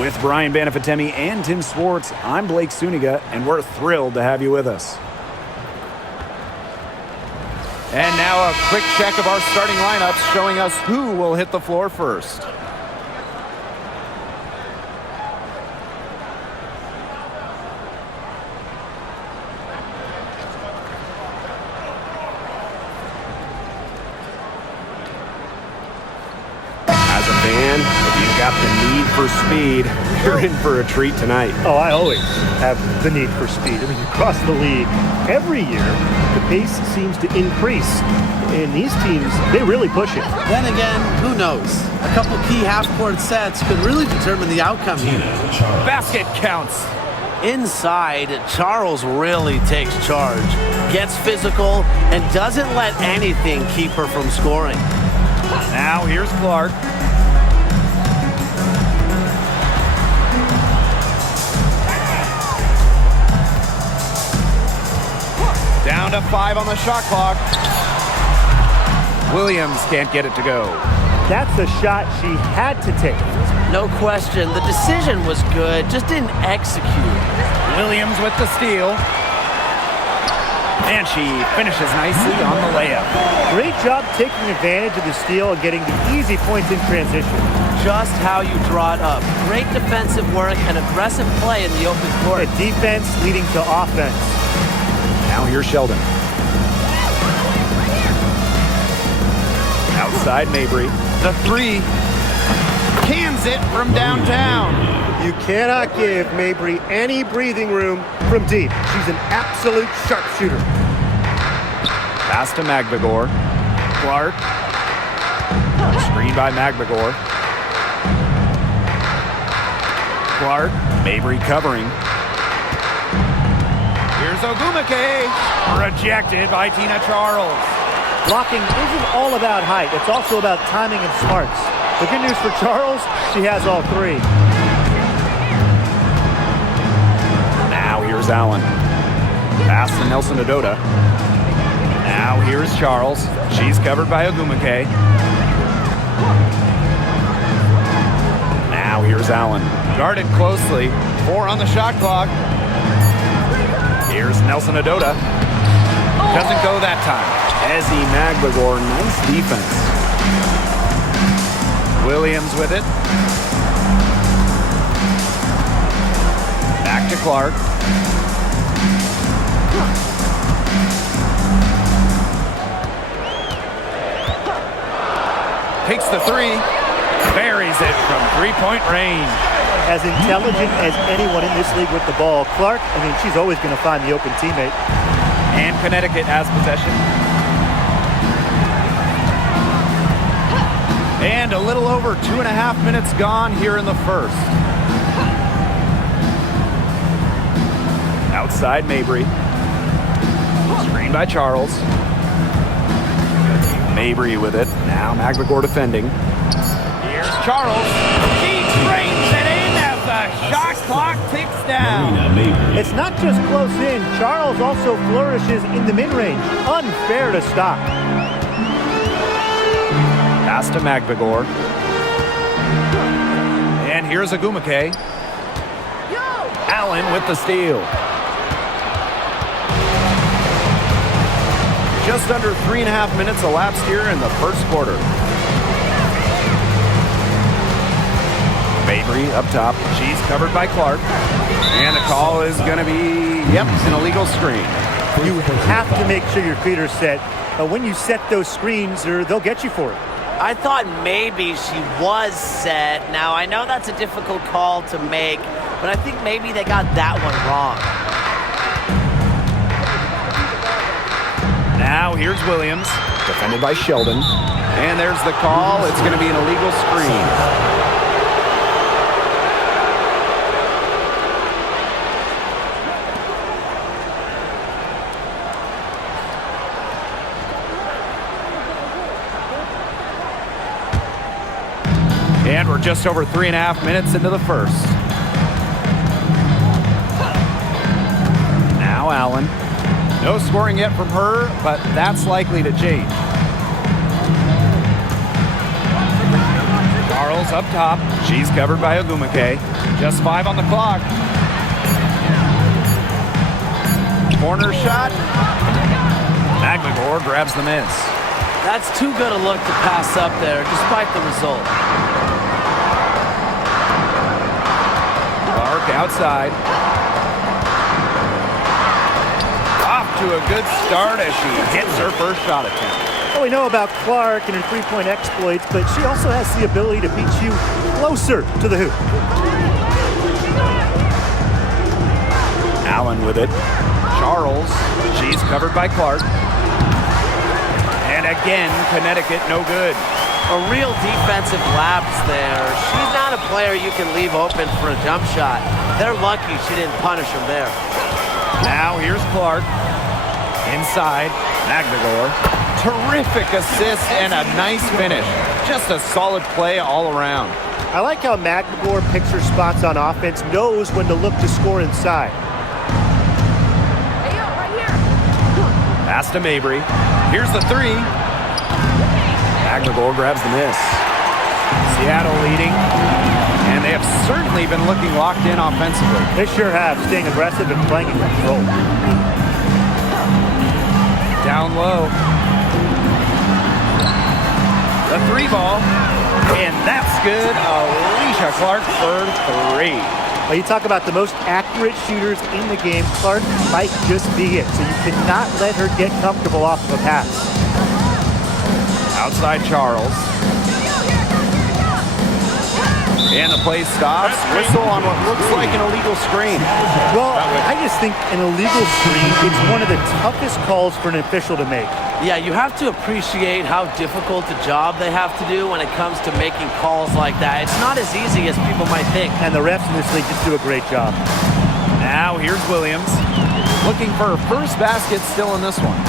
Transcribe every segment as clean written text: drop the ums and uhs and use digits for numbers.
With Brian Banafitemi and Tim Swartz, I'm Blake Suniga, and we're thrilled to have you with us. And now a quick check of our starting lineups showing us who will hit the floor first. As a fan, if you've got the need for speed, you're in for a treat tonight. Oh, I always have the need for speed. I mean, across the league, every year, the pace seems to increase. And these teams, they really push it. Then again, who knows? A couple key half-court sets could really determine the outcome here. Basket counts. Inside, Charles really takes charge, gets physical, and doesn't let anything keep her from scoring. Now here's Clark. Down to 5 on the shot clock. Williams can't get it to go. That's the shot she had to take. No question, the decision was good, just didn't execute. Williams with the steal. And she finishes nicely on the layup. Great job taking advantage of the steal and getting the easy points in transition. Just how you draw it up. Great defensive work and aggressive play in the open court. And defense leading to offense. Now here's Sheldon. Outside Mabry. The 3. Cans it from downtown. You cannot give Mabry any breathing room from deep. She's an absolute sharpshooter. Pass to Magbagor. Clark. Screen by Magbagor. Clark. Mabry covering. Here's Ogumake. Rejected by Tina Charles. Blocking isn't all about height. It's also about timing and smarts. The good news for Charles, she has all 3. Now here's Allen. Pass to Nelson Adota. Now here's Charles. She's covered by Ogumake. Now here's Allen. Guarded closely. 4 on the shot clock. Here's Nelson Adota. Doesn't go that time. Ezzy Magbagor, nice defense. Williams with it. Back to Clark. Takes the 3. Buries it from 3-point range. As intelligent as anyone in this league with the ball, Clark, I mean, she's always going to find the open teammate. And Connecticut has possession. And a little over 2.5 minutes gone here in the first. Outside Mabry. Screen by Charles. Mabry with it. Now Magbagor defending. Here's Charles. He drains it in as the shot clock ticks down. It's not just close in. Charles also flourishes in the mid-range. Unfair to stop. Pass to Magbagor. And here's Ogumake. Allen with the steal. Just under 3.5 minutes elapsed here in the first quarter. Mabry up top. She's covered by Clark. And the call is going to be, an illegal screen. You have to make sure your feet are set. But when you set those screens, they'll get you for it. I thought maybe she was set. Now, I know that's a difficult call to make, but I think maybe they got that one wrong. Now here's Williams. Defended by Sheldon. And there's the call. It's going to be an illegal screen. And we're just over 3.5 minutes into the first. Now Allen. No scoring yet from her, but that's likely to change. Charles up top. She's covered by Ogumake. Just 5 on the clock. Corner shot. Maglagor grabs the miss. That's too good a look to pass up there, despite the result. Clark outside. Off to a good start as she hits her first shot attempt. Well, we know about Clark and her three-point exploits, but she also has the ability to beat you closer to the hoop. Allen with it. Charles. She's covered by Clark. And again, Connecticut no good. A real defensive lapse there. She's not a player you can leave open for a jump shot. They're lucky she didn't punish him there. Now here's Clark. Inside, Maglagor. Terrific assist and a nice finish. Just a solid play all around. I like how Maglagor picks her spots on offense, knows when to look to score inside. Pass to Mabry. Here's the 3. Maglagor grabs the miss. Seattle leading. And they have certainly been looking locked in offensively. They sure have, staying aggressive and playing in control. Down low. The 3 ball. And that's good. Alicia Clark for 3. Well, you talk about the most accurate shooters in the game. Clark might just be it, so you cannot let her get comfortable off of a pass. Outside Charles. And the play stops. Whistle on what looks like an illegal screen. Well, I just think an illegal screen is one of the toughest calls for an official to make. Yeah, you have to appreciate how difficult the job they have to do when it comes to making calls like that. It's not as easy as people might think. And the refs in this league just do a great job. Now here's Williams. Looking for her first basket still in this one.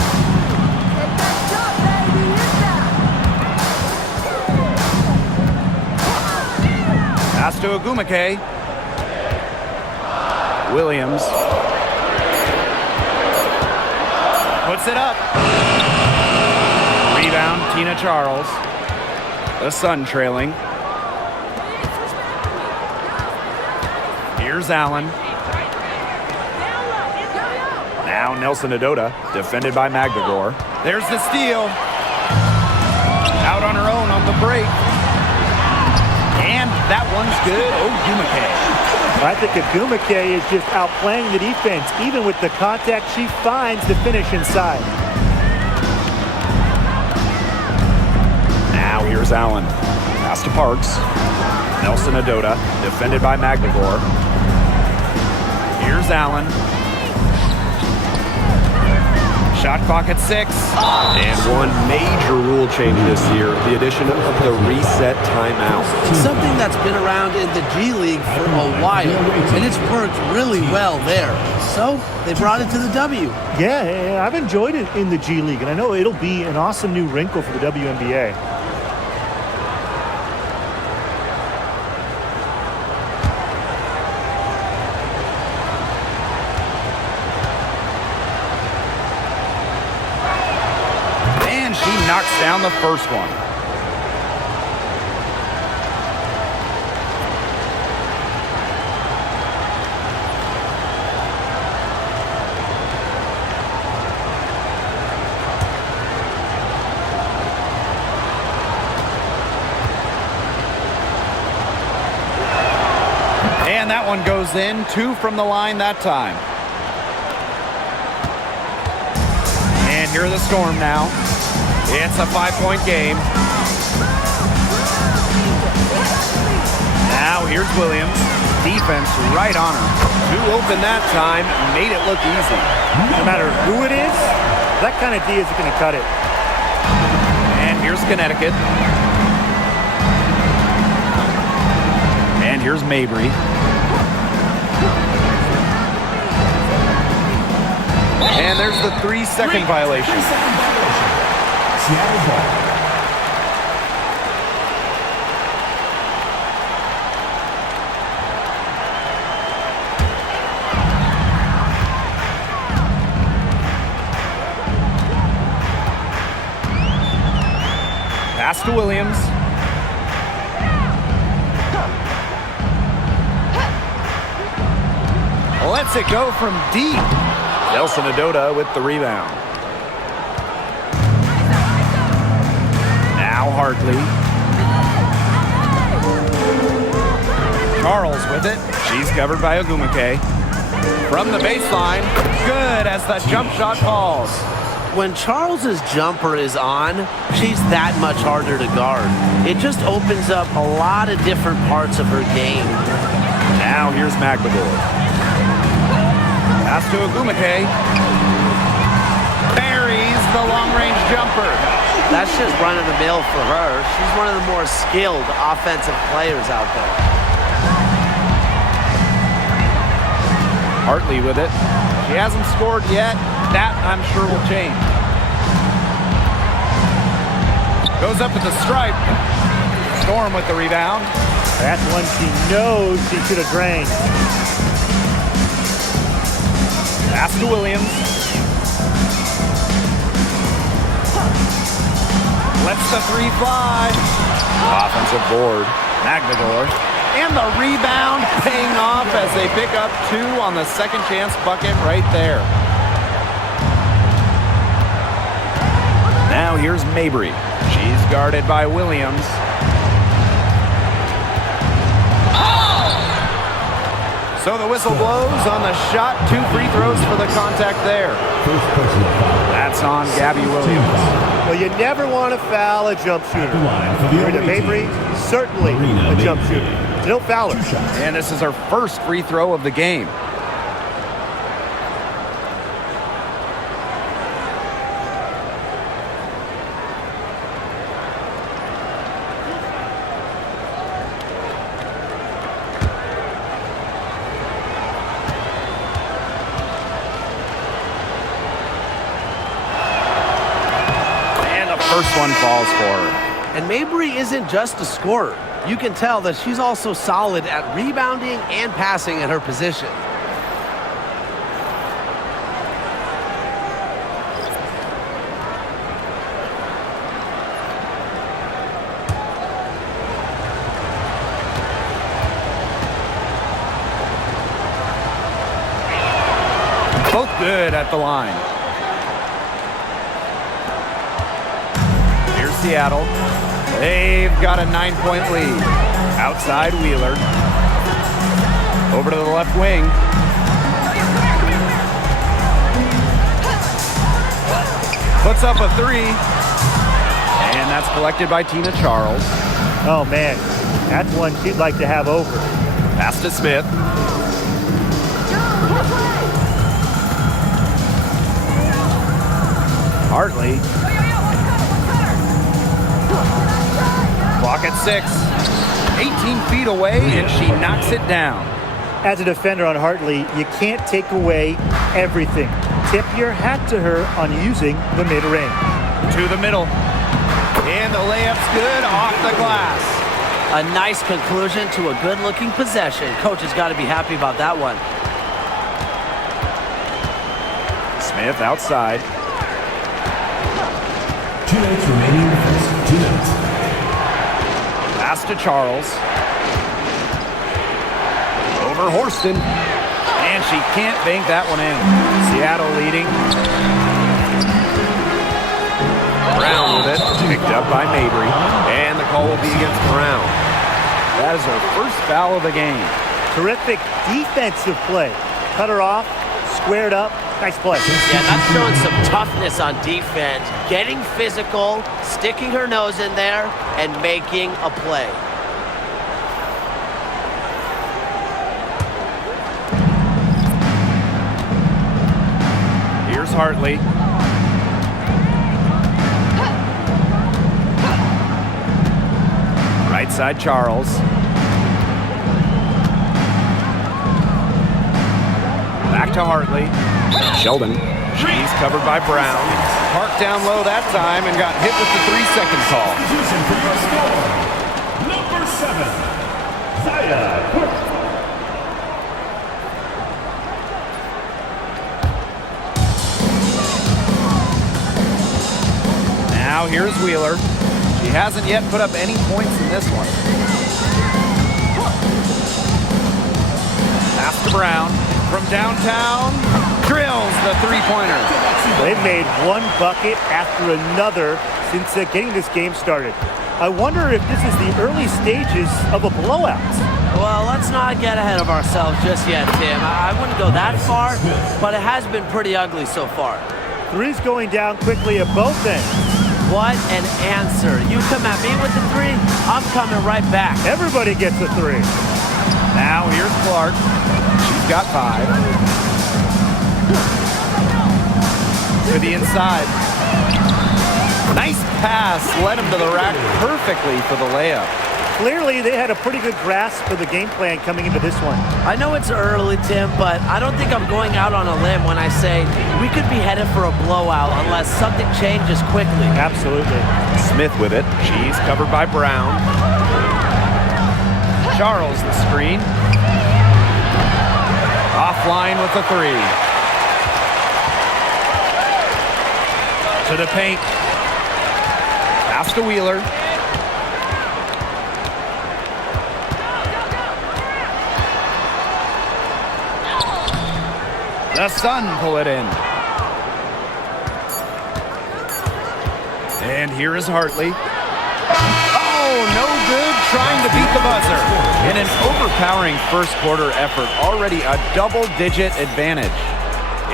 Pass to Ogumake. Williams. Puts it up. Rebound, Tina Charles. The Sun trailing. Here's Allen. Now Nelson Adota, defended by Maglagor. There's the steal. Out on her own on the break. And that one's good. Ogumake. I think Ogumake is just outplaying the defense. Even with the contact, she finds the finish inside. Now here's Allen. Pass to Parks. Nelson Adota, defended by Maglagor. Here's Allen. Shot clock at 6. And one major rule change this year, the addition of the reset timeout. Something that's been around in the G League for a while, and it's worked really well there. So they brought it to the W. Yeah, I've enjoyed it in the G League, and I know it'll be an awesome new wrinkle for the WNBA. Knocks down the first one. And that one goes in. 2 from the line that time. And here are the Storm now. It's a 5-point game. Now here's Williams. Defense right on her. 2 open that time. Made it look easy. No matter who it is, that kind of D isn't going to cut it. And here's Connecticut. And here's Mabry. And there's the 3-second violation. Seattle ball. Pass to Williams. lets it go from deep. Nelson Adota with the rebound. Now Hartley. Charles with it. She's covered by Ogumake. From the baseline, good as the jump shot falls. When Charles's jumper is on, she's that much harder to guard. It just opens up a lot of different parts of her game. Now here's McGregor. Pass to Ogumake. Buries the long-range jumper. That's just run-of-the-mill for her. She's one of the more skilled offensive players out there. Hartley with it. She hasn't scored yet. That, I'm sure, will change. Goes up at the stripe. Storm with the rebound. That's one she knows she should have drained. Pass to Williams. Lets the three fly. Offensive board. McGregor. And the rebound paying off as they pick up 2 on the second chance bucket right there. Now here's Mabry. She's guarded by Williams. So the whistle blows on the shot. 2 free throws for the contact there. That's on Gabby Williams. Well, you never want to foul a jump shooter. Brenda Mabry, certainly a jump shooter. So don't foul her. And this is her first free throw of the game. First one falls for her. And Mabry isn't just a scorer. You can tell that she's also solid at rebounding and passing at her position. Both good at the line. Seattle. They've got a 9-point lead. Outside Wheeler. Over to the left wing. Puts up a 3. And that's collected by Tina Charles. Oh, man. That's one she'd like to have over. Pass to Smith. Hartley. Clock at 6. 18 feet away, and she knocks it down. As a defender on Hartley, you can't take away everything. Tip your hat to her on using the mid-range. To the middle. And the layup's good off the glass. A nice conclusion to a good-looking possession. Coach has got to be happy about that one. Smith outside. 2 minutes remaining in the first. 2 minutes. Pass to Charles. Over Horston. And she can't bank that one in. Seattle leading. Brown with it. Picked up by Mabry. And the call will be against Brown. That is her first foul of the game. Terrific defensive play. Cut her off, squared up. Nice play. Yeah, that's showing some toughness on defense. Getting physical, sticking her nose in there, and making a play. Here's Hartley. Right side Charles. Back to Hartley. Sheldon. She's covered by Brown. Parked down low that time and got hit with the 3-second call. Substitution for your score. Number 7, Zaya Court. Now here's Wheeler. She hasn't yet put up any points in this one. Pass to Brown. From downtown, drills the three-pointer. They've made one bucket after another since getting this game started. I wonder if this is the early stages of a blowout. Well, let's not get ahead of ourselves just yet, Tim. I wouldn't go that far, but it has been pretty ugly so far. Three's going down quickly at both ends. What an answer. You come at me with the three, I'm coming right back. Everybody gets a three. Now here's Clark. She's got 5. To the inside. Nice pass. Led him to the rack perfectly for the layup. Clearly, they had a pretty good grasp of the game plan coming into this one. I know it's early, Tim, but I don't think I'm going out on a limb when I say we could be headed for a blowout unless something changes quickly. Absolutely. Smith with it. She's covered by Brown. Charles the screen. Offline with the 3. To the paint. Pass to Wheeler. The Sun pull it in. And here is Hartley. Oh, no good trying to beat the buzzer. In an overpowering first quarter effort, already a double-digit advantage.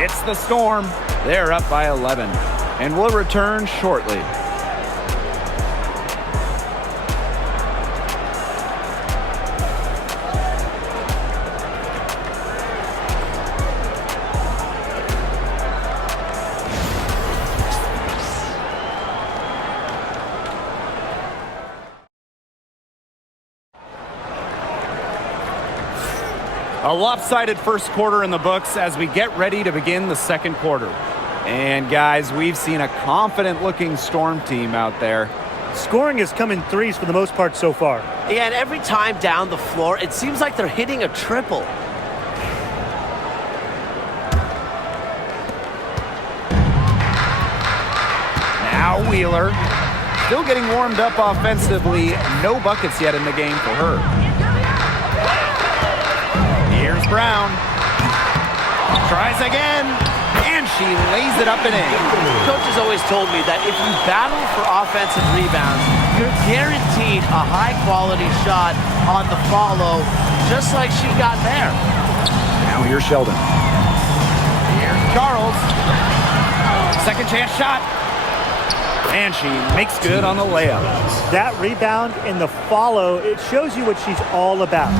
It's the Storm. They're up by 11. And will return shortly. A lopsided first quarter in the books as we get ready to begin the second quarter. And guys, we've seen a confident-looking Storm team out there. Scoring has come in threes for the most part so far. Yeah, and every time down the floor, it seems like they're hitting a triple. Now Wheeler, still getting warmed up offensively. No buckets yet in the game for her. Here's Brown. Tries again. And she lays it up and in. Coach has always told me that if you battle for offensive rebounds, you're guaranteed a high-quality shot on the follow, just like she got there. Now here's Sheldon. Here's Charles. Second chance shot. And she makes good on the layup. That rebound and the follow, it shows you what she's all about.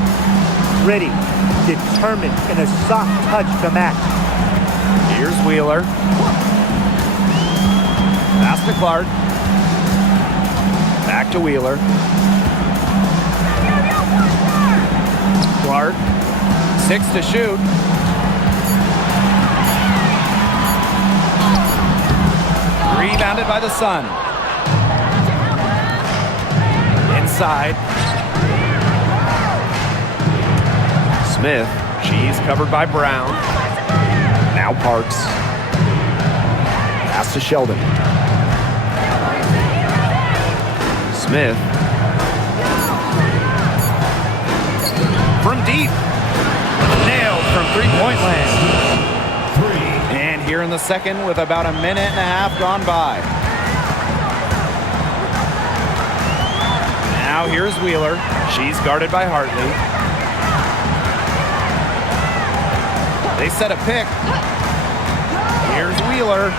Ready, determined, and a soft touch to match. Here's Wheeler. Pass to Clark. Back to Wheeler. Clark. 6 to shoot. Rebounded by the Sun. Inside. Smith. She's covered by Brown. Now Parks. Pass to Sheldon. Smith. From deep. Nailed from three-point land. And here in the second with about a minute and a half gone by. Now here's Wheeler. She's guarded by Hartley. They set a pick. Here's Wheeler.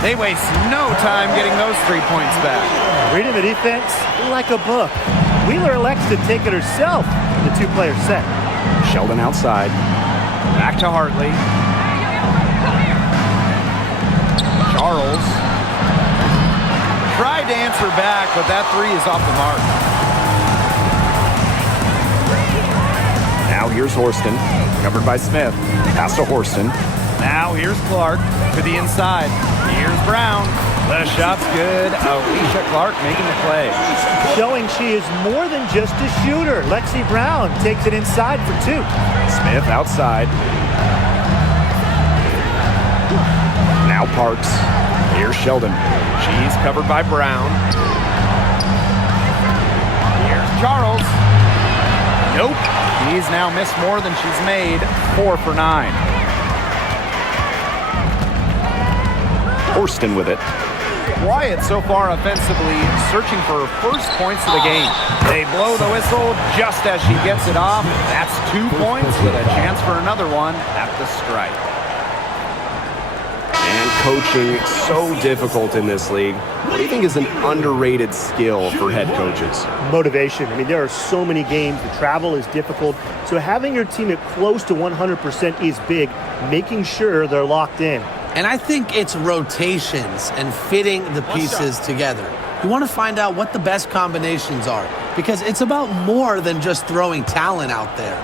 They waste no time getting those 3 points back. Reading the defense like a book. Wheeler elects to take it herself in the two-player set. Sheldon outside. Back to Hartley. Charles. Tried to answer back, but that 3 is off the mark. Now here's Horston. Covered by Smith. Pass to Horston. Now here's Clark to the inside. Here's Brown. The shot's good. Alicia Clark making the play. Showing she is more than just a shooter. Lexi Brown takes it inside for 2. Smith outside. Now Parks. Here's Sheldon. She's covered by Brown. Here's Charles. Nope. He's now missed more than she's made. 4 for 9. Horston with it. Quiet so far offensively, searching for first points of the game. They blow the whistle just as she gets it off. That's 2 points with a chance for another one at the stripe. And coaching so difficult in this league. What do you think is an underrated skill for head coaches? Motivation. I mean, there are so many games. The travel is difficult. So having your team at close to 100% is big, making sure they're locked in. And I think it's rotations and fitting the pieces together. You want to find out what the best combinations are because it's about more than just throwing talent out there.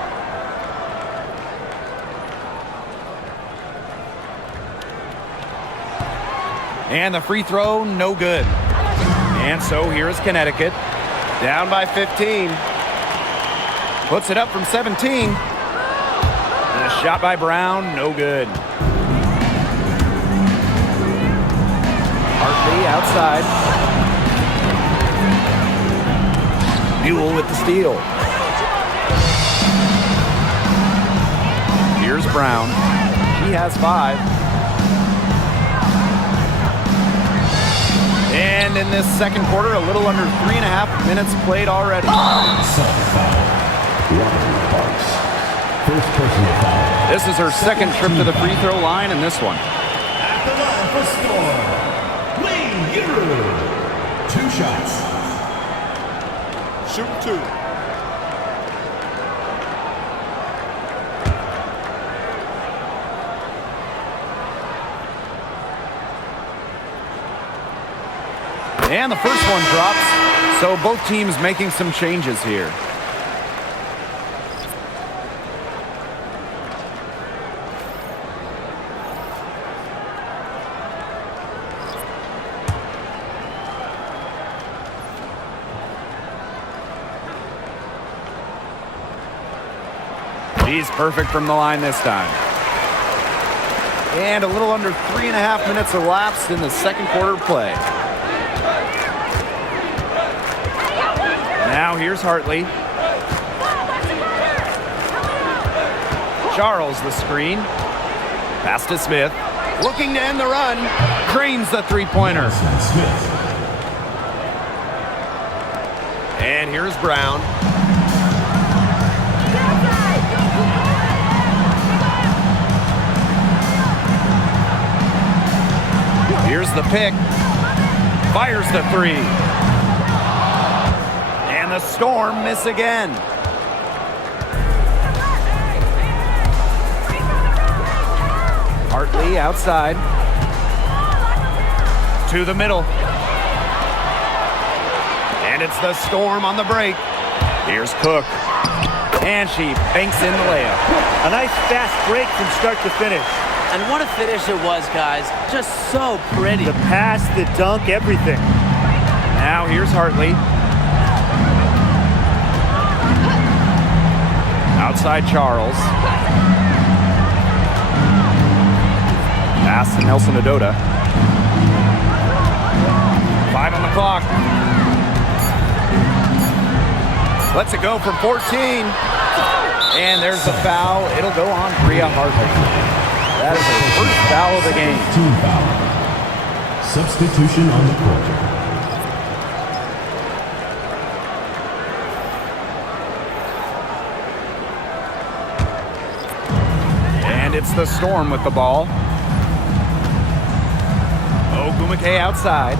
And the free throw, no good. And so here's Connecticut, down by 15. Puts it up from 17. And a shot by Brown, no good. Hartley outside. Newell with the steal. Here's Brown. She has 5. And in this second quarter, a little under 3.5 minutes played already. This is her second trip to the free throw line in this one. At the line for score, Lee 2 shots. Shoot 2. And the first one drops, so both teams making some changes here. She's perfect from the line this time. And a little under 3.5 minutes elapsed in the second quarter play. Now here's Hartley. Charles the screen. Pass to Smith. Looking to end the run. Drains the three-pointer. And here's Brown. Here's the pick. Fires the 3. And the Storm miss again. Hartley outside. To the middle. And it's the Storm on the break. Here's Cook. And she banks in the layup. A nice fast break from start to finish. And what a finish it was, guys. Just so pretty. The pass, the dunk, everything. Now here's Hartley. Outside Charles. Pass to Nelson Adota. 5 on the clock. Lets it go from 14. And there's the foul. It'll go on Bria Hartley. That is her first foul of the game. Team foul. Substitution on the court. And it's the Storm with the ball. Ogumake outside.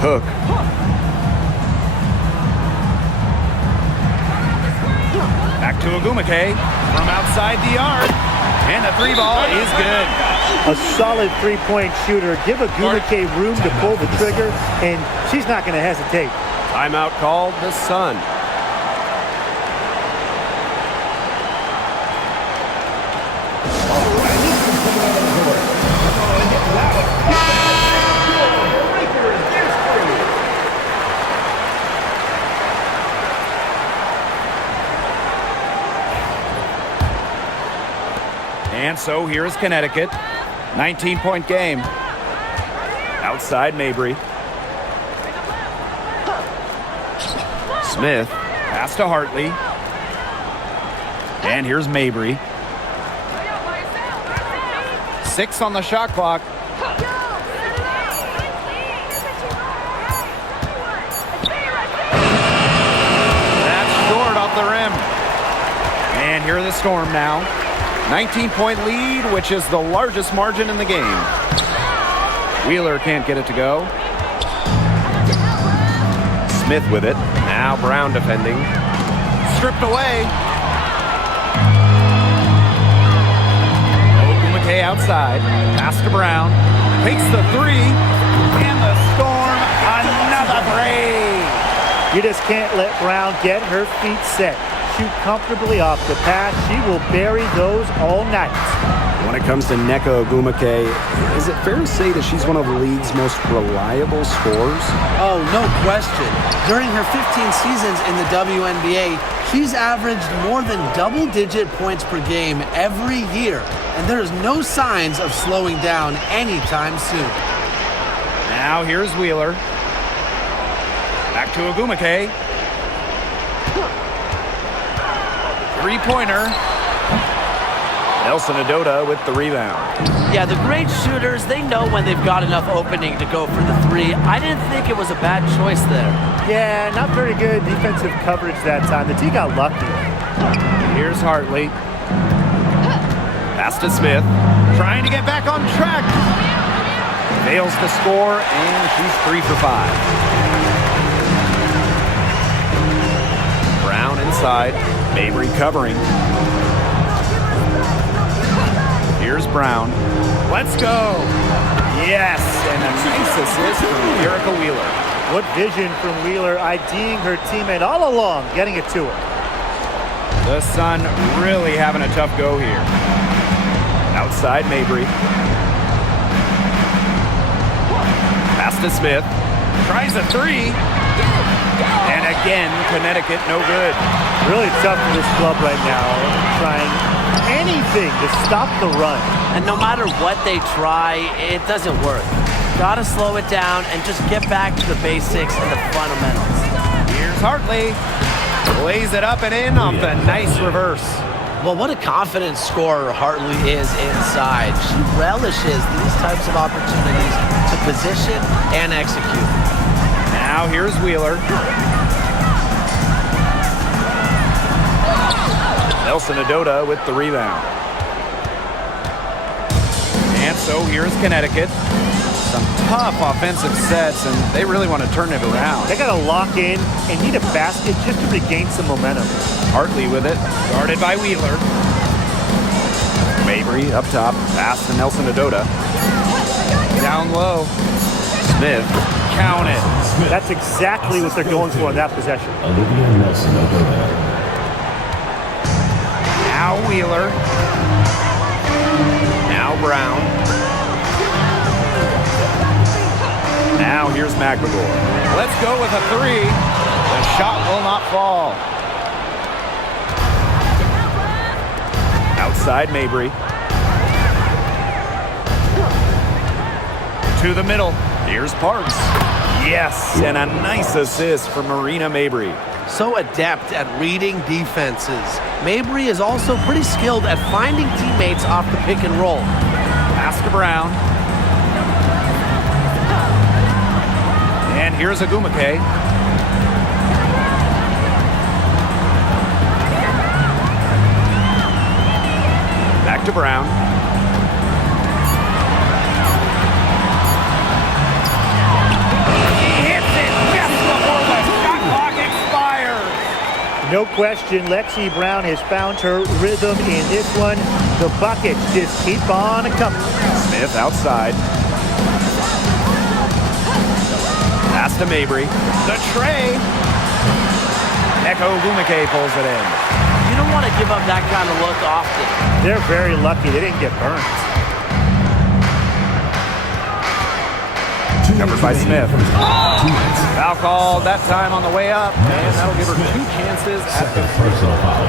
Hook. Back to Ogumake from outside the arc. And the 3 ball is good. A solid three-point shooter. Give Ogumake room to pull the trigger, and she's not going to hesitate. Timeout called the Sun. And so here's Connecticut. 19-point game. Outside Mabry. Smith. Pass to Hartley. And here's Mabry. 6 on the shot clock. That's short off the rim. And here are the Storm now. 19-point lead, which is the largest margin in the game. Wheeler can't get it to go. Smith with it. Now Brown defending. Stripped away. Ogumake outside. Pass to Brown. Takes the 3. And the Storm, another 3. You just can't let Brown get her feet set. Shoot comfortably off the pass. She will bury those all night. When it comes to Nneka Ogumake, is it fair to say that she's one of the league's most reliable scorers? Oh, no question. During her 15 seasons in the WNBA, she's averaged more than double-digit points per game every year, and there's no signs of slowing down anytime soon. Now here's Wheeler. Back to Ogumake. Three-pointer. Nelson Adota with the rebound. Yeah, the great shooters, they know when they've got enough opening to go for the 3. I didn't think it was a bad choice there. Yeah, not very good defensive coverage that time. The team got lucky. Here's Hartley. Pass to Smith. Trying to get back on track. Fails to score, and she's 3 for 5. Brown inside. Mabry covering. Here's Brown. Let's go. Yes, and a nice assist from Erica Wheeler. What vision from Wheeler, IDing her teammate all along, getting it to her. The Sun really having a tough go here. Outside Mabry. Pass to Smith. Tries a 3. And again, Connecticut no good. Really tough for this club right now, trying anything to stop the run. And no matter what they try, it doesn't work. Gotta slow it down and just get back to the basics and the fundamentals. Here's Hartley. Lays it up and in off the nice reverse. Well, what a confident scorer Hartley is inside. She relishes these types of opportunities to position and execute. Now here's Wheeler. Nelson Adota with the rebound. And so here's Connecticut. Some tough offensive sets, and they really want to turn it around. They got to lock in and need a basket just to regain some momentum. Hartley with it. Guarded by Wheeler. Mabry up top. Pass to Nelson Adota. Down low. Smith. Count it. That's exactly what they're going for in that possession. Olivia Nelson Adota. Now Wheeler. Now Brown. Now here's McAvoy. Let's go with a 3. The shot will not fall. Outside Mabry. To the middle. Here's Parks. Yes, and a nice assist from Marina Mabry. So adept at reading defenses. Mabry is also pretty skilled at finding teammates off the pick and roll. Pass to Brown. And here's Ogumake. Back to Brown. He hits it just before the shot clock expires. No question, Lexi Brown has found her rhythm in this one. The buckets just keep on coming. Smith outside. Pass to Mabry. The tray. Nneka Ogumake pulls it in. You don't want to give up that kind of look often. They're very lucky they didn't get burnt. Covered by Smith. Foul called that time on the way up, and that'll give her 2 chances at the Personal foul.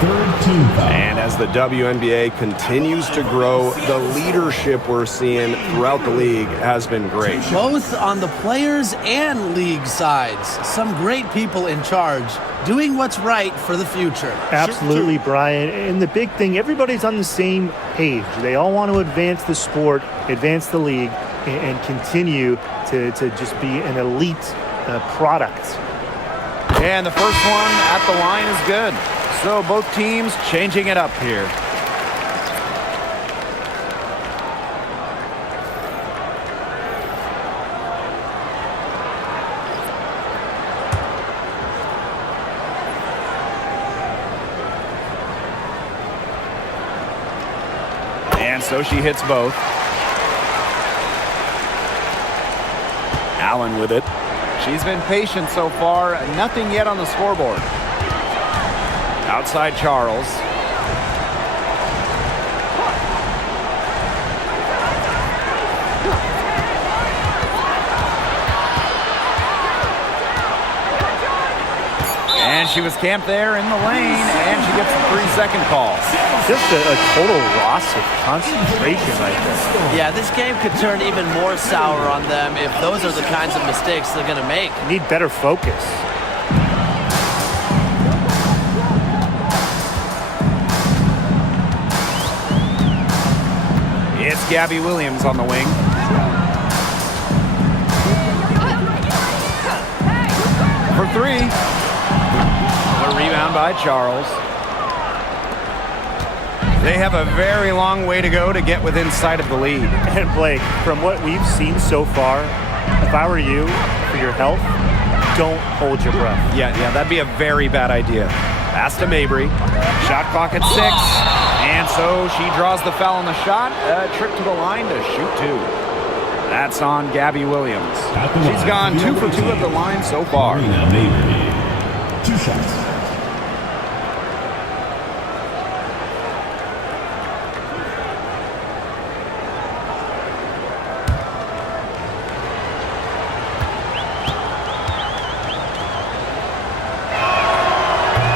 third team foul. And as the WNBA continues to grow, the leadership we're seeing throughout the league has been great. Both on the players and league sides. Some great people in charge, doing what's right for the future. Absolutely, Brian. And the big thing, everybody's on the same page. They all want to advance the sport, advance the league, and continue to just be an elite product. And the first one at the line is good. So both teams changing it up here. And so she hits both. Allen with it. She's been patient so far. Nothing yet on the scoreboard. Outside Charles. And she was camped there in the lane, and she gets a 3-second call. Just a total loss of concentration right there. Yeah, this game could turn even more sour on them if those are the kinds of mistakes they're going to make. Need better focus. It's Gabby Williams on the wing. For three. A rebound by Charles. They have a very long way to go to get within sight of the lead. And Blake, from what we've seen so far, if I were you, for your health, don't hold your breath. Yeah, that'd be a very bad idea. Pass to Mabry. Shot clock at 6. And so she draws the foul on the shot. A trip to the line to shoot 2. That's on Gabby Williams. She's gone 2 for 2 at the line so far. Mabry. 2 shots.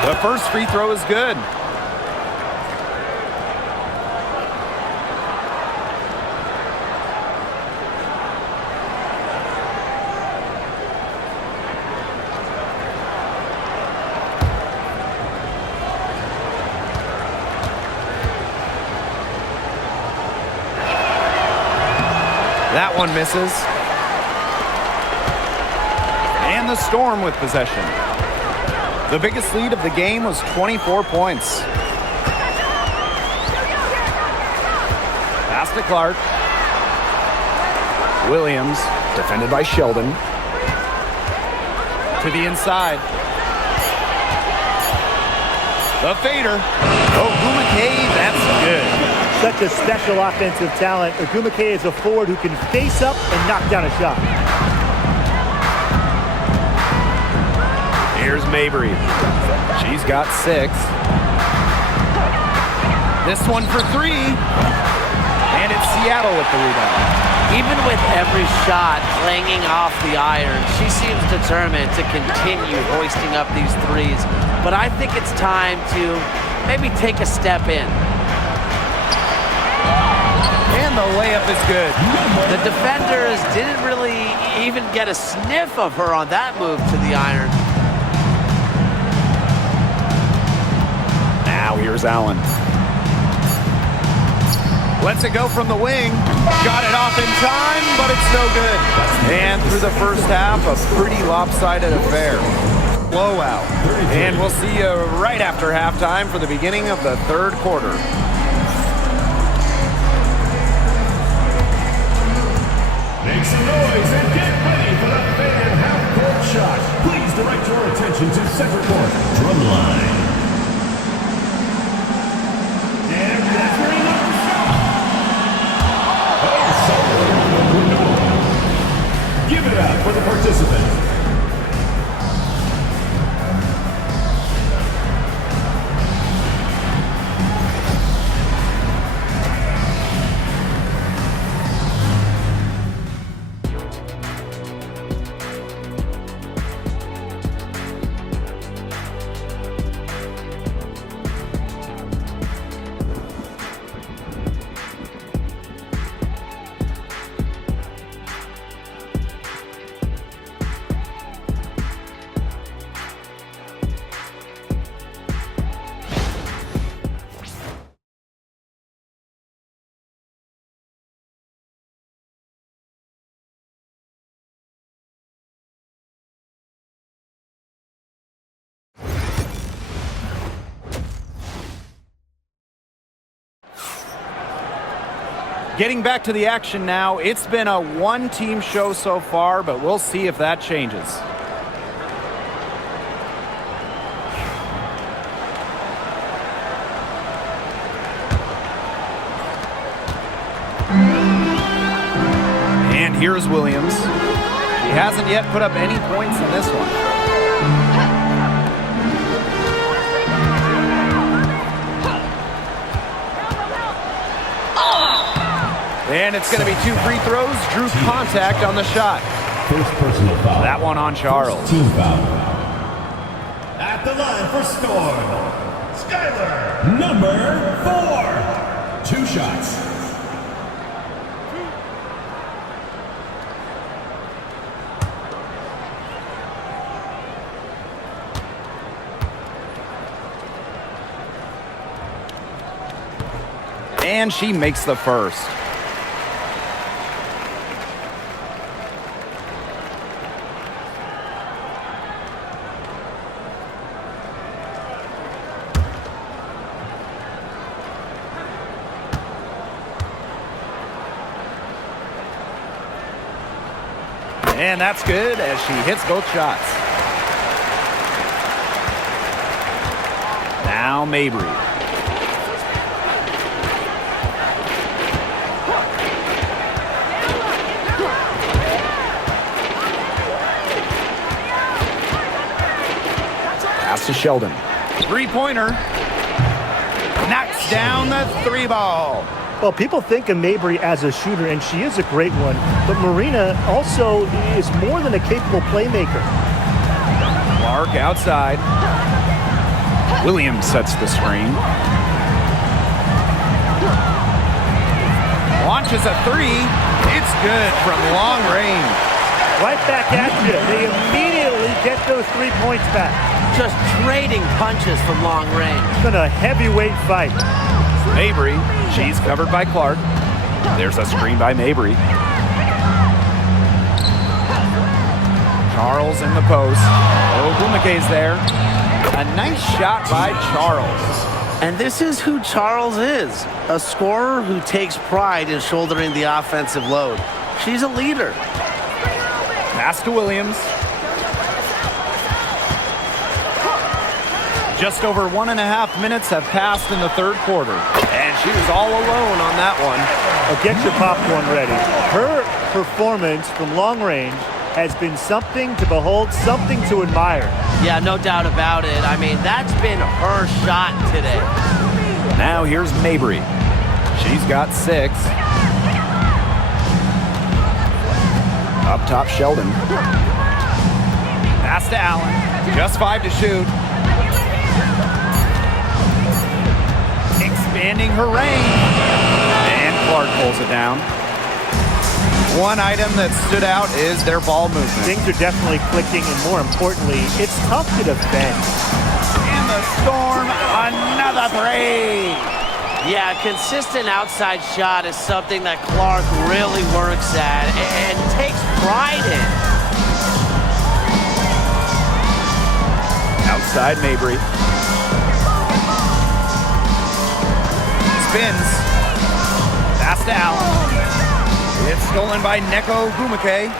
The first free throw is good. That one misses. And the Storm with possession. The biggest lead of the game was 24 points. Pass to Clark. Williams, defended by Sheldon. To the inside. The fader. Ogumake, that's good. Such a special offensive talent. Ogumake is a forward who can face up and knock down a shot. Here's Mabry. She's got 6. This one for 3. And it's Seattle with the rebound. Even with every shot clanging off the iron, she seems determined to continue hoisting up these threes. But I think it's time to maybe take a step in. And the layup is good. The defenders didn't really even get a sniff of her on that move to the iron. Now here's Allen. Lets it go from the wing. Got it off in time, but it's no good. And through the first half, a pretty lopsided affair. Blowout. And we'll see you right after halftime for the beginning of the third quarter. Make some noise and get ready for the fan half-court shot. Please direct your attention to center court. Drumline. And that's where he knocked the shot. Oh, solid. Give it up for the participant. Getting back to the action now. It's been a one-team show so far, but we'll see if that changes. And here's Williams. He hasn't yet put up any points in this one. And it's going to be 2 free throws. Drew contact on the shot. First personal foul. That one on Charles. Team foul. At the line for Storm, Skyler, number 4. 2 shots. And she makes the first. And that's good as she hits both shots. Now Mabry. Pass to Sheldon. Three-pointer. Knocks down the 3-ball. Well, people think of Mabry as a shooter, and she is a great one. But Marina also is more than a capable playmaker. Clark outside. Williams sets the screen. Launches a 3. It's good from long range. Right back at you. They immediately get those 3 points back. Just trading punches from long range. It's been a heavyweight fight. Mabry, she's covered by Clark. There's a screen by Mabry. Charles in the post. Ogwumike's there. A nice shot by Charles. And this is who Charles is, a scorer who takes pride in shouldering the offensive load. She's a leader. Pass to Williams. Just over 1.5 minutes have passed in the third quarter. And she was all alone on that one. Well, get your popcorn ready. Her performance from long range has been something to behold, something to admire. Yeah, no doubt about it. I mean, that's been her shot today. Now here's Mabry. She's got 6. Up top, Sheldon. Pass to Allen. Just 5 to shoot. Expanding her range. And Clark pulls it down. One item that stood out is their ball movement. Things are definitely clicking, and more importantly, it's tough to defend. And the Storm, another 3. Yeah, a consistent outside shot is something that Clark really works at and takes pride in. Outside Mabry. Spins. Pass to Allen. It's stolen by Neko Ogwumike.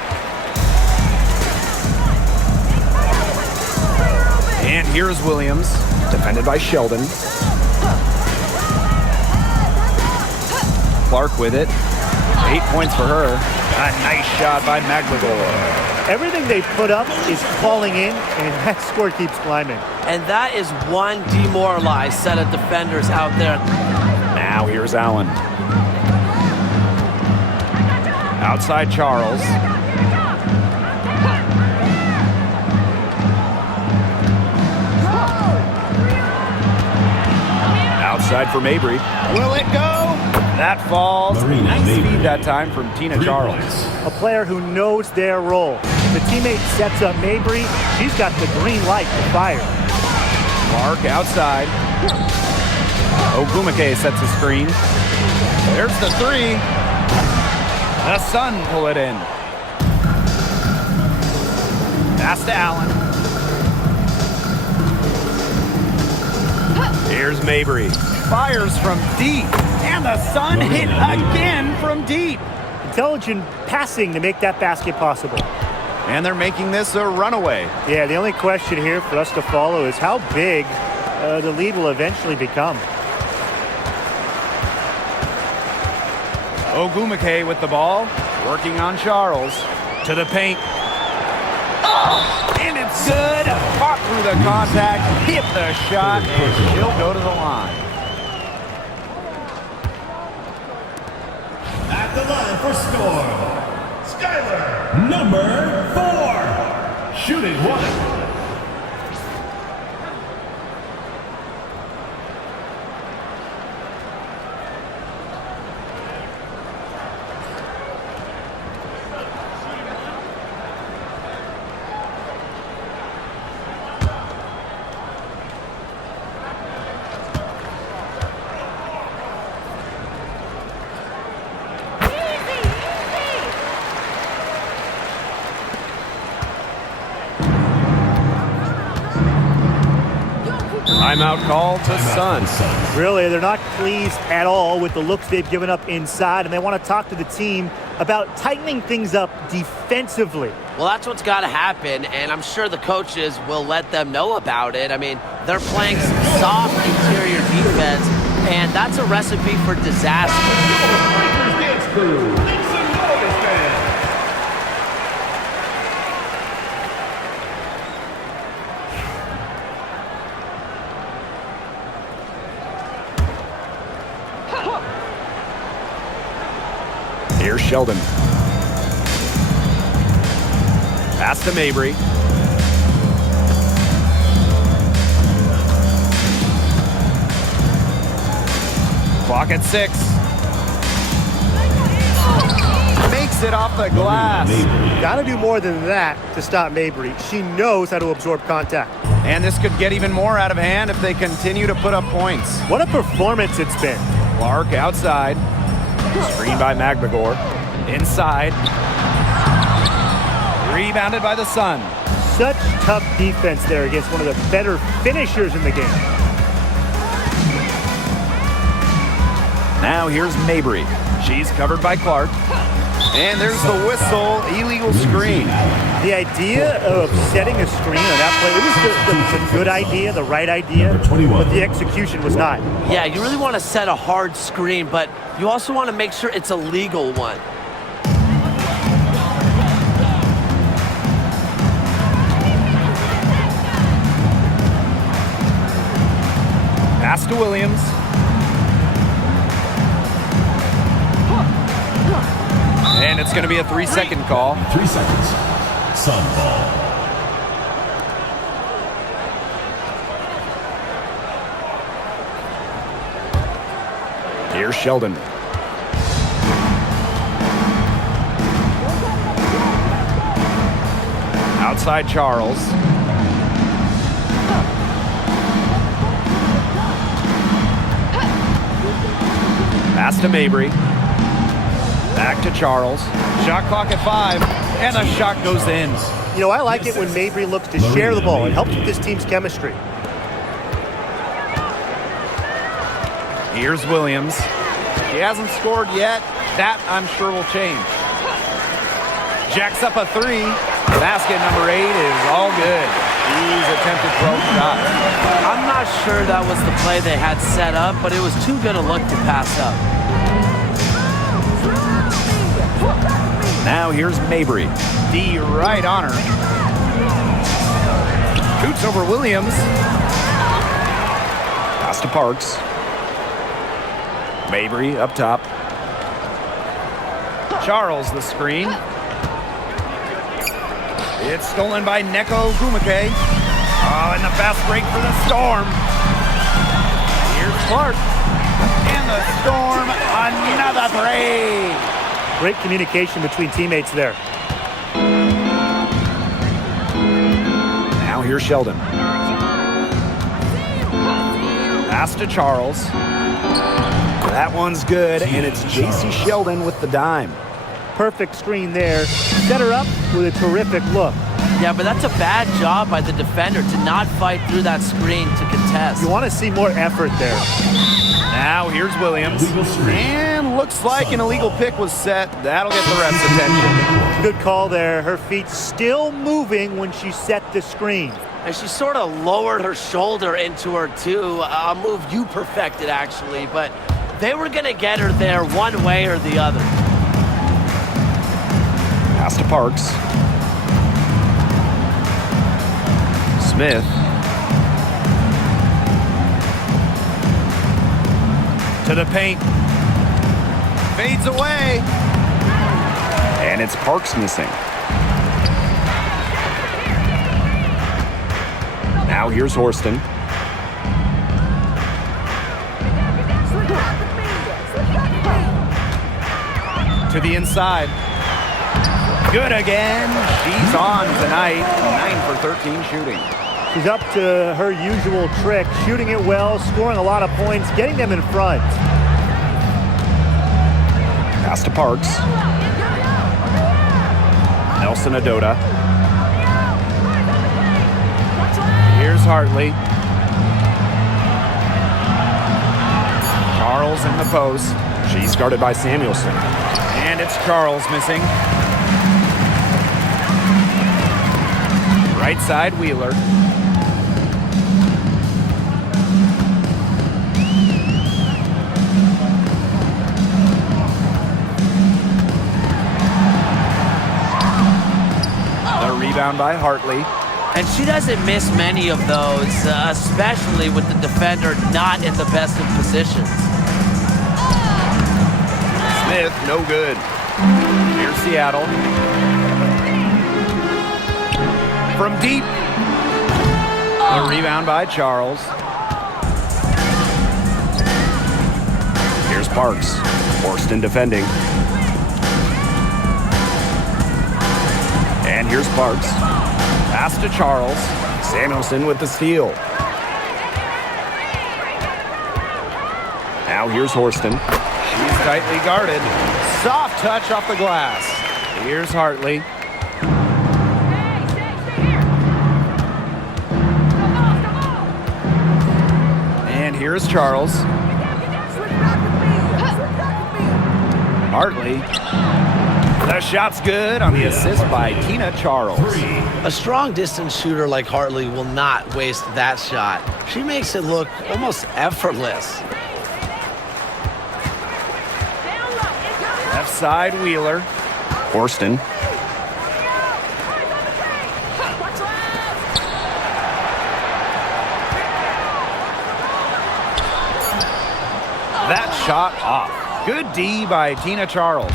And here's Williams, defended by Sheldon. Clark with it. 8 points for her. A nice shot by McLaughlin. Everything they put up is falling in, and that score keeps climbing. And that is one demoralized set of defenders out there. Now here's Allen. Outside Charles. Outside for Mabry. Will it go? That falls. Nice feed that time from Tina Charles. A player who knows their role. If a teammate sets up Mabry, she's got the green light to fire. Clark outside. Ogwumike sets a screen. There's the 3. The Sun pull it in. Pass to Allen. Here's Mabry. fires from deep. And the Sun hit again from deep. Intelligent passing to make that basket possible. And they're making this a runaway. Yeah, the only question here for us to follow is how big the lead will eventually become. Ogumake with the ball, working on Charles. To the paint. Oh, and it's good. Fought through the contact, hit the shot, and she'll go to the line. At the line for score, Skyler, number 4. Shooting 1. Timeout call to Suns. Really, they're not pleased at all with the looks they've given up inside, and they want to talk to the team about tightening things up defensively. Well, that's what's got to happen, and I'm sure the coaches will let them know about it. I mean, they're playing some soft interior defense, and that's a recipe for disaster. Here's Sheldon. Pass to Mabry. Clock at 6. Makes it off the glass. Got to do more than that to stop Mabry. She knows how to absorb contact. And this could get even more out of hand if they continue to put up points. What a performance it's been. Clark outside. Screen by Magmagor. Inside. Rebounded by the Sun. Such tough defense there against one of the better finishers in the game. Now here's Mabry. She's covered by Clark. And there's the whistle. Illegal screen. The idea of setting a screen on that play, it was the good idea, the right idea, but the execution was not. Yeah, you really want to set a hard screen, but you also want to make sure it's a legal one. Pass to Williams. And it's going to be a 3-second call. 3 seconds. Sun ball. Here's Sheldon. Outside Charles. Pass to Mabry. Back to Charles. Shot clock at 5, and the shot goes in. You know, I like it when Mabry looks to share the ball. It helps with this team's chemistry. Here's Williams. She hasn't scored yet. That, I'm sure, will change. Jacks up a 3. Basket number 8 is all good. He's attempted 12 shots. I'm not sure that was the play they had set up, but it was too good a look to pass up. Now here's Mabry. D right on her. Shoots over Williams. Pass to Parks. Mabry up top. Charles the screen. It's stolen by Neko Gumake. Oh, and the fast break for the Storm. Here's Clark. And the Storm, another 3. Great communication between teammates there. Now here's Sheldon. Pass to Charles. That one's good, and it's J.C. Sheldon with the dime. Perfect screen there. Set her up with a terrific look. Yeah, but that's a bad job by the defender to not fight through that screen to contest. You want to see more effort there. Now here's Williams. Illegal screen. And looks like an illegal pick was set. That'll get the ref's attention. Good call there. Her feet still moving when she set the screen. And she sort of lowered her shoulder into her, too. A move you perfected, actually. But they were going to get her there one way or the other. Pass to Parks. Smith. To the paint. Fades away. And it's Parks missing. Now here's Horston. To the inside. Good again. She's on tonight. 9 for 13 shooting. She's up to her usual trick, shooting it well, scoring a lot of points, getting them in front. Pass to Parks. Nelson Adota. Here's Hartley. Charles in the post. She's guarded by Samuelson. And it's Charles missing. Right side, Wheeler. The rebound by Hartley. And she doesn't miss many of those, especially with the defender not in the best of positions. Smith, no good. Here's Seattle. From deep. The rebound by Charles. Here's Parks. Horston defending. And here's Parks. Pass to Charles. Samuelson with the steal. Now here's Horston. She's tightly guarded. Soft touch off the glass. Here's Hartley. And here's Charles. Hartley. The shot's good on the assist by Tina Charles. A strong distance shooter like Hartley will not waste that shot. She makes it look almost effortless. Left side, Wheeler. Horston. That shot off. Good D by Tina Charles.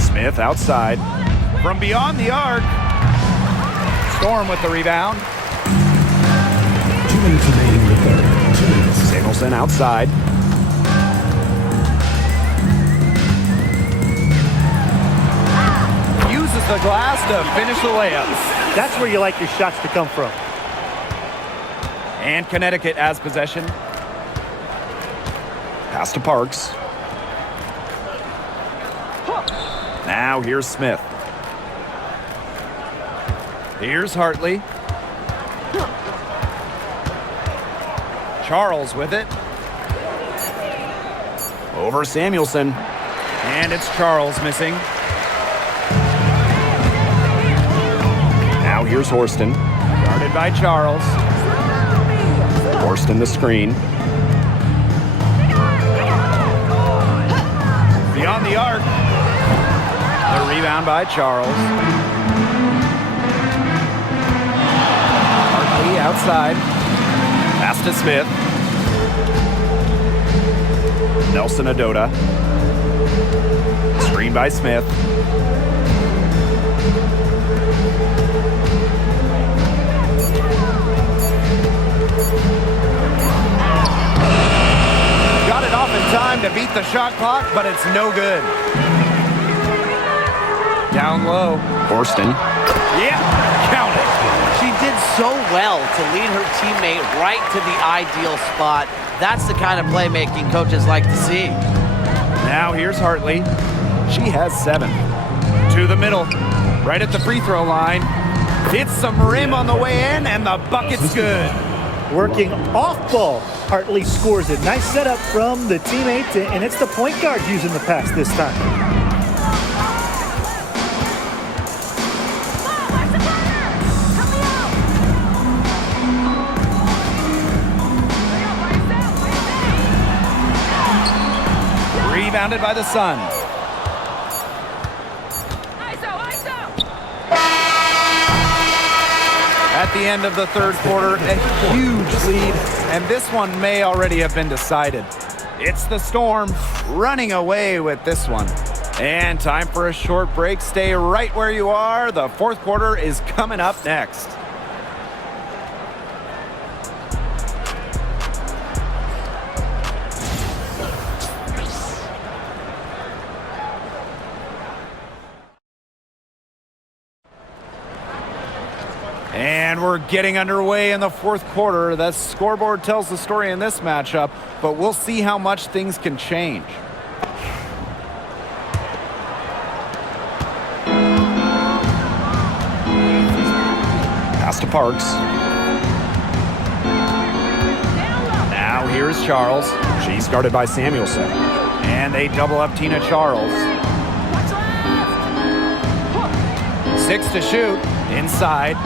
Smith outside. From beyond the arc. Storm with the rebound. 2 minutes remaining in the third. 2 minutes. Samuelson outside. Uses the glass to finish the layups. That's where you like your shots to come from. And Connecticut has possession. Pass to Parks. Now here's Smith. Here's Hartley. Charles with it. Over Samuelson. And it's Charles missing. Now here's Horston. Guarded by Charles. Horston the screen. Beyond the arc. The rebound by Charles. Hartley outside. Pass to Smith. Nelson Adota. Screen by Smith. Got it off in time to beat the shot clock, but it's no good. Down low. Horston. Yeah, count it. She did so well to lead her teammate right to the ideal spot. That's the kind of playmaking coaches like to see. Now here's Hartley. She has 7. To the middle. Right at the free throw line. Hits some rim on the way in, and the bucket's good. Working off ball. Hartley scores it. Nice setup from the teammate, and it's the point guard using the pass this time. Rebounded by the Suns. At the end of the third quarter, a huge lead, and this one may already have been decided. It's the Storm running away with this one. And time for a short break. Stay right where you are. The fourth quarter is coming up next. And we're getting underway in the fourth quarter. The scoreboard tells the story in this matchup, but we'll see how much things can change. Pass to Parks. Now here's Charles. She's guarded by Samuelson. And they double up Tina Charles. 6 to shoot. Inside.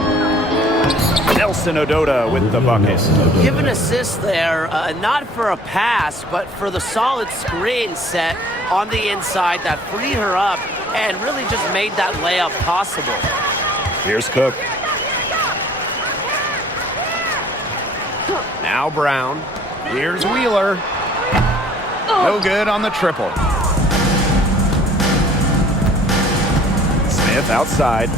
Nelson Ododa with the bucket. Give an assist there, not for a pass, but for the solid screen set on the inside that freed her up and really just made that layup possible. Here's Cook. Now Brown. Here's Wheeler. No good on the triple. Smith outside.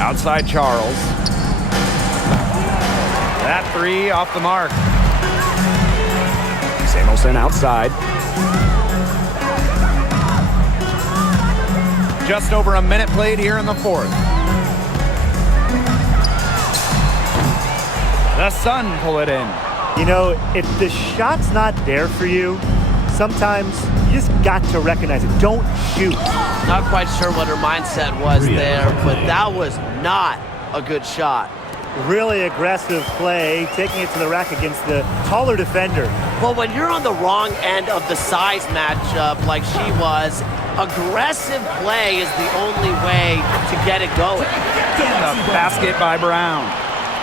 Outside Charles. That three off the mark. Samuelson outside. Just over a minute played here in the fourth. The Sun pull it in. You know, if the shot's not there for you, sometimes you just got to recognize it. Don't shoot. Not quite sure what her mindset was there, but that was not a good shot. Really aggressive play, taking it to the rack against the taller defender. Well, when you're on the wrong end of the size matchup like she was, aggressive play is the only way to get it going. The basket by Brown.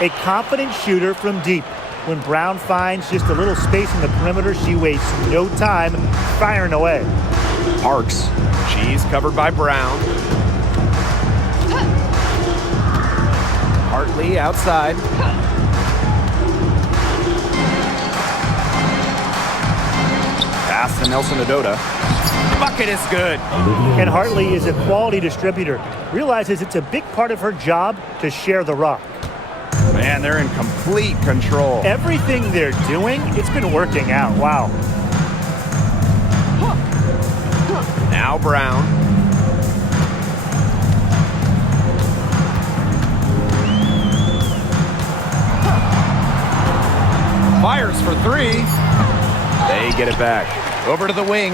A confident shooter from deep. When Brown finds just a little space in the perimeter, she wastes no time firing away. Parks. She's covered by Brown. Hartley outside. Pass to Nelson Ododa. Bucket is good. And Hartley is a quality distributor. Realizes it's a big part of her job to share the rock. Man, they're in complete control. Everything they're doing, it's been working out. Wow. Now Brown. Fires for three. They get it back. Over to the wing.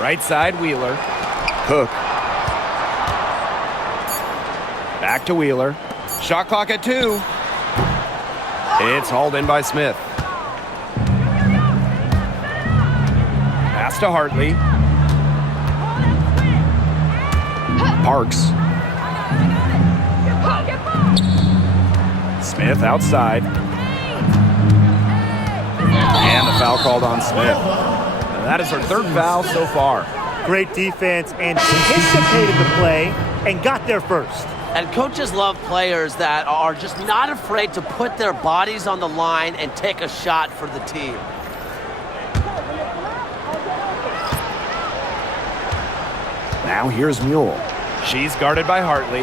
Right side, Wheeler. Cook. Back to Wheeler. Shot clock at 2. It's hauled in by Smith. Pass to Hartley. Parks. Smith outside. And the foul called on Smith. That is her third foul so far. Great defense, anticipated the play, and got there first. And coaches love players that are just not afraid to put their bodies on the line and take a shot for the team. Now here's Mule. She's guarded by Hartley.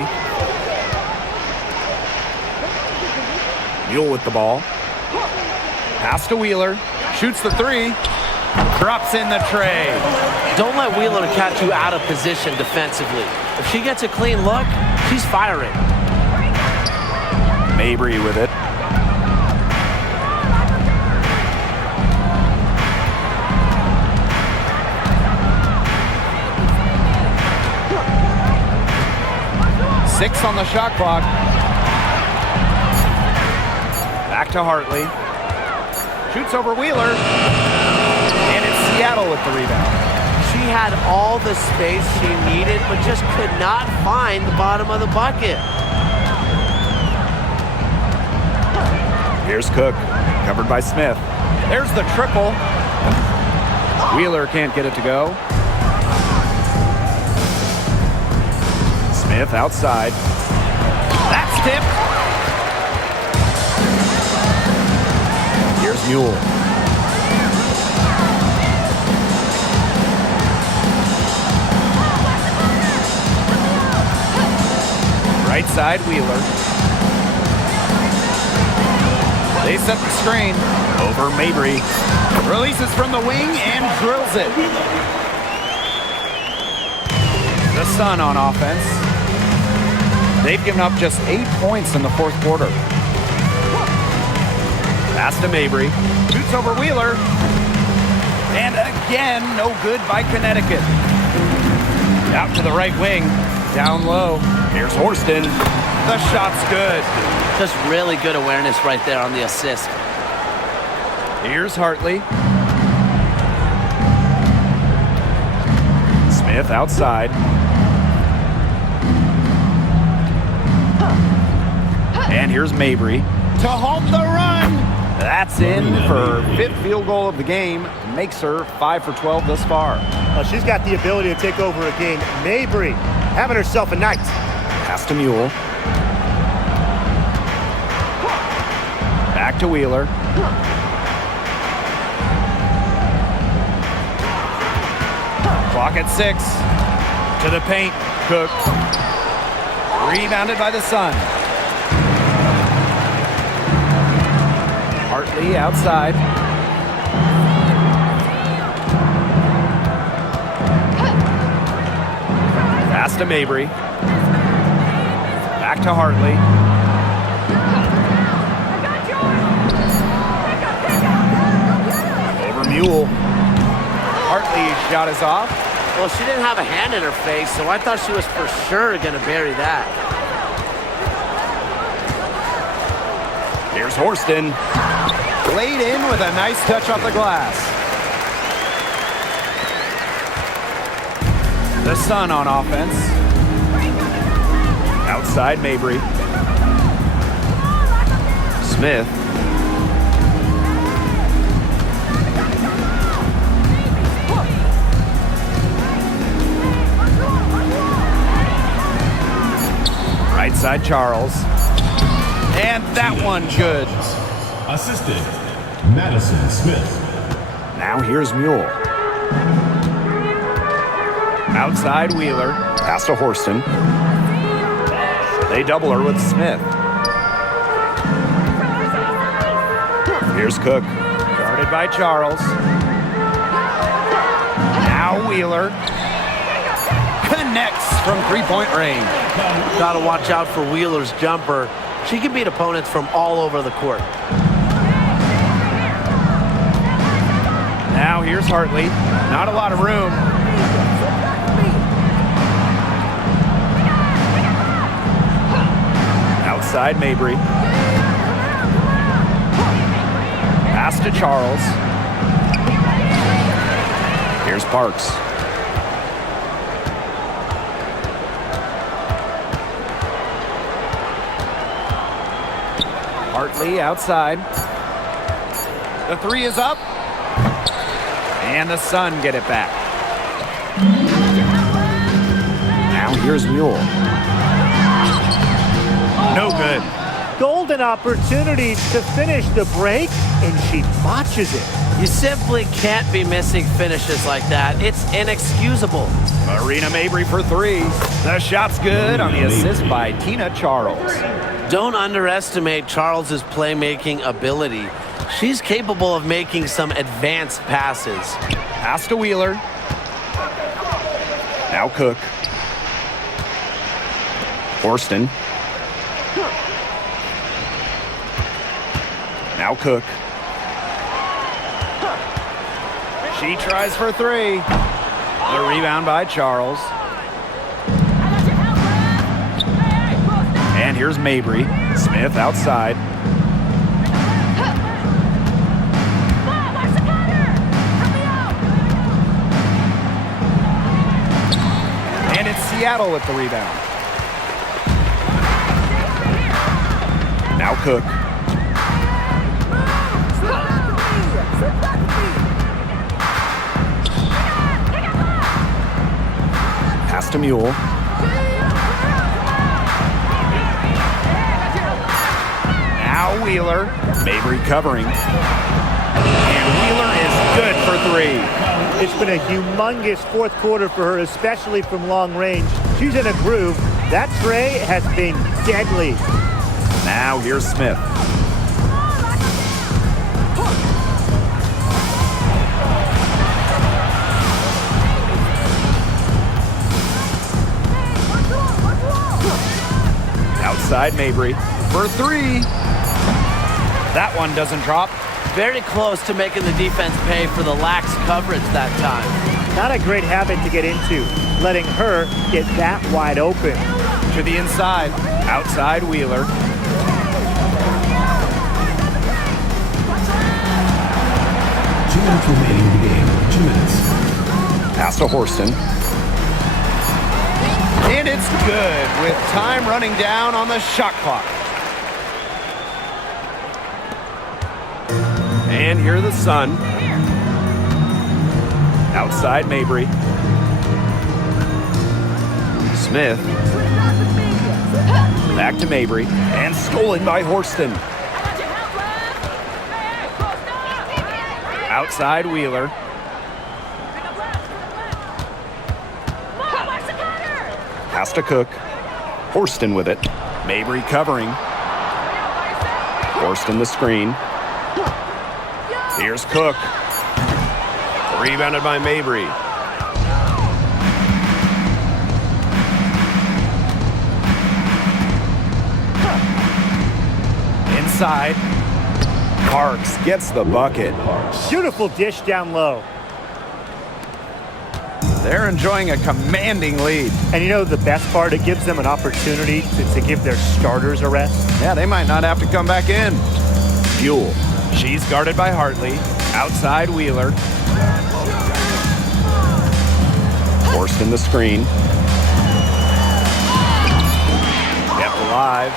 Mule with the ball. Pass to Wheeler. Shoots the three. Drops in the tray. Don't let Wheeler catch you out of position defensively. If she gets a clean look, she's firing. Mabry with it. 6 on the shot clock. Back to Hartley. Shoots over Wheeler. And it's Seattle with the rebound. She had all the space she needed, but just could not find the bottom of the bucket. Here's Cook, covered by Smith. There's the triple. Wheeler can't get it to go. Smith outside. That's tipped. Here's Mule. Right side, Wheeler. They set the screen. Over Mabry. Releases from the wing and drills it. The Sun on offense. They've given up just 8 points in the fourth quarter. Pass to Mabry. Shoots over Wheeler. And again, no good by Connecticut. Out to the right wing. Down low. Here's Horston. The shot's good. Just really good awareness right there on the assist. Here's Hartley. Smith outside. And here's Mabry to halt the run. That's in for 5th field goal of the game. Makes her 5 for 12 thus far. Well, she's got the ability to take over a game. Mabry having herself a night. Pass to Mule. Back to Wheeler. Clock at 6. To the paint. Cook. Rebounded by the Sun. Hartley outside. Pass to Mabry. Back to Hartley. Over Mule. Hartley's shot is off. Well, she didn't have a hand in her face, so I thought she was for sure going to bury that. Here's Horston. Laid in with a nice touch off the glass. The Sun on offense. Outside Mabry. Smith. Right side Charles. And that one good. Assistant, Madison Smith. Now here's Mule. Outside Wheeler. Pass to Horston. They double her with Smith. Here's Cook. Guarded by Charles. Now Wheeler. Connects from 3-point range. Got to watch out for Wheeler's jumper. She can beat opponents from all over the court. Now here's Hartley. Not a lot of room. Outside Mabry. Pass to Charles. Here's Parks. Hartley outside. The 3 is up. And the Sun get it back. Now here's Mule. No good. Golden opportunity to finish the break, and she botches it. You simply can't be missing finishes like that. It's inexcusable. Marina Mabry for 3. The shot's good on the assist by Tina Charles. Don't underestimate Charles's playmaking ability. She's capable of making some advanced passes. Pass to Wheeler. Now Cook. Horston. Now Cook. She tries for 3. The rebound by Charles. And here's Mabry. Smith outside. And it's Seattle with the rebound. Now Cook. Pass to Mule. Now Wheeler. Mabry covering. And Wheeler is good for three. It's been a humongous fourth quarter for her, especially from long range. She's in a groove. That tray has been deadly. Now here's Smith. Outside Mabry for three. That one doesn't drop. Very close to making the defense pay for the lax coverage that time. Not a great habit to get into, letting her get that wide open. To the inside. Outside Wheeler. 2 minutes remaining in the game. 2 minutes. Pass to Horston. And it's good with time running down on the shot clock. And here are the Sun. Outside Mabry. Smith. Back to Mabry. And stolen by Horston. Outside Wheeler. Pass to Cook. Horston with it. Mabry covering. Horston the screen. Here's Cook. Rebounded by Mabry. Inside. Parks gets the bucket. Beautiful dish down low. They're enjoying a commanding lead. And you know the best part? It gives them an opportunity to give their starters a rest. Yeah, they might not have to come back in. Buell. She's guarded by Hartley. Outside Wheeler. Forced in the screen. Kept alive.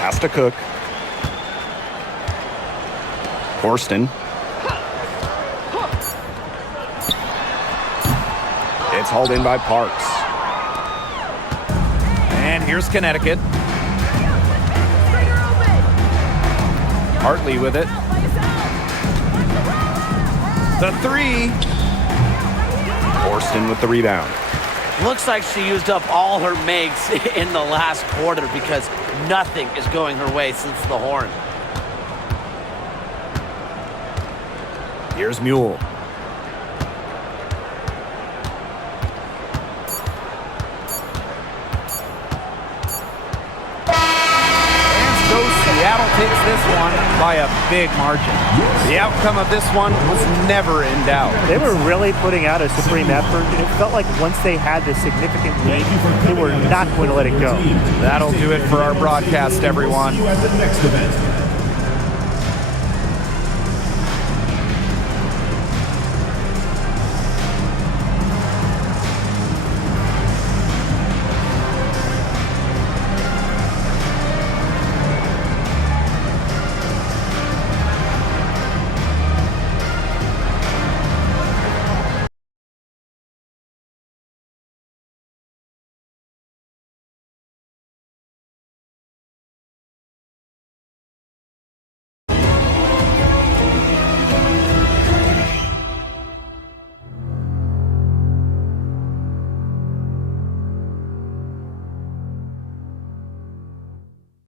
Pass to Cook. Horston. It's hauled in by Parks. And here's Connecticut. Hartley with it. The three. Horston with the rebound. Looks like she used up all her makes in the last quarter because nothing is going her way since the horn. Here's Mule. Seattle takes this one by a big margin. The outcome of this one was never in doubt. They were really putting out a supreme effort, and it felt like once they had the significant lead, they were not going to let it go. That'll do it for our broadcast, everyone. See you at the next event.